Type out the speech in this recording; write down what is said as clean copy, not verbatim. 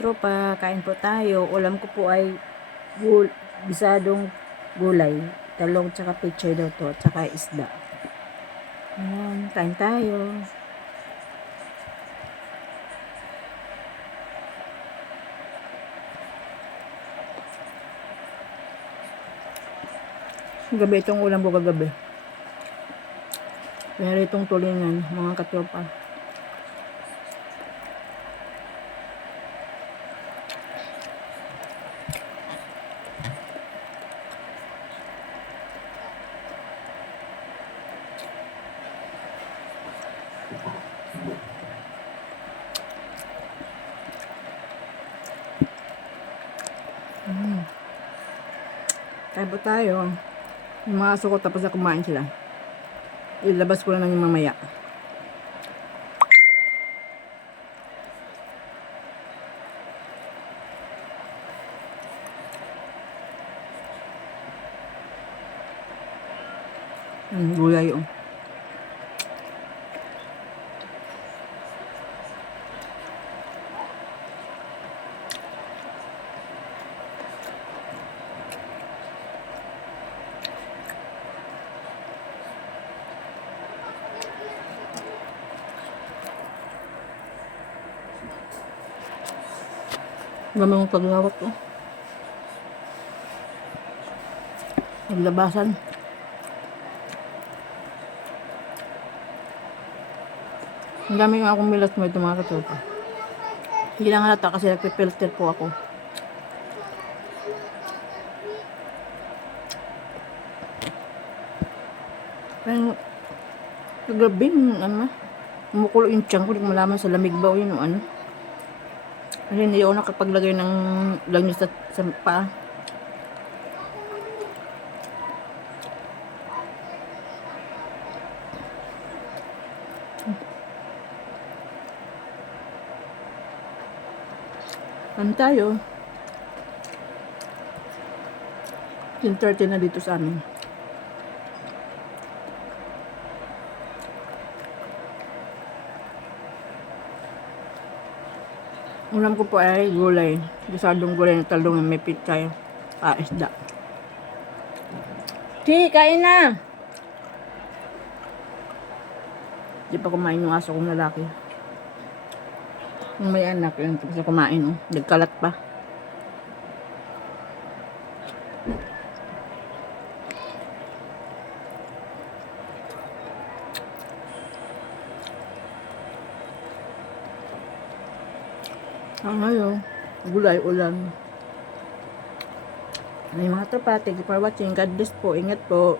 Tropa, kain po tayo. Ulam ko po ay bisadong gulay. Talong tsaka pichay daw to, tsaka isda. Ayan, kain tayo. Gabi itong ulam ko kagabi. Meron itong tulingan, mga katropa. Kain po tayo. Yung mga aso ko tapos na kumain sila. Ilabas ko na lang yung mamaya. Gulay yun. Gamang paglawak ko. Naglabasan. Ang dami nga akong milas mo ito mga katropa. Hindi lang halata kasi nagpipilter po ako. Pero kagabi, umukulo yung tiyan ko. Hindi ko malaman sa lamig ba o yun o ano. Kasi hindi ako nakapaglagay ng langis sa paa. Ano tayo? 10:30 na dito sa amin. Ulam ko po ay gulay. Bisadong gulay na talong na may pichay. Isda. Kain na! Di pa kumain yung aso kong lalaki. Yung may anak, yun tapos na kumain. Oh. Nagkalat pa. Ngayon, gulay, ulam. Ay mga tropa, thank you for watching. God bless po. Ingat po.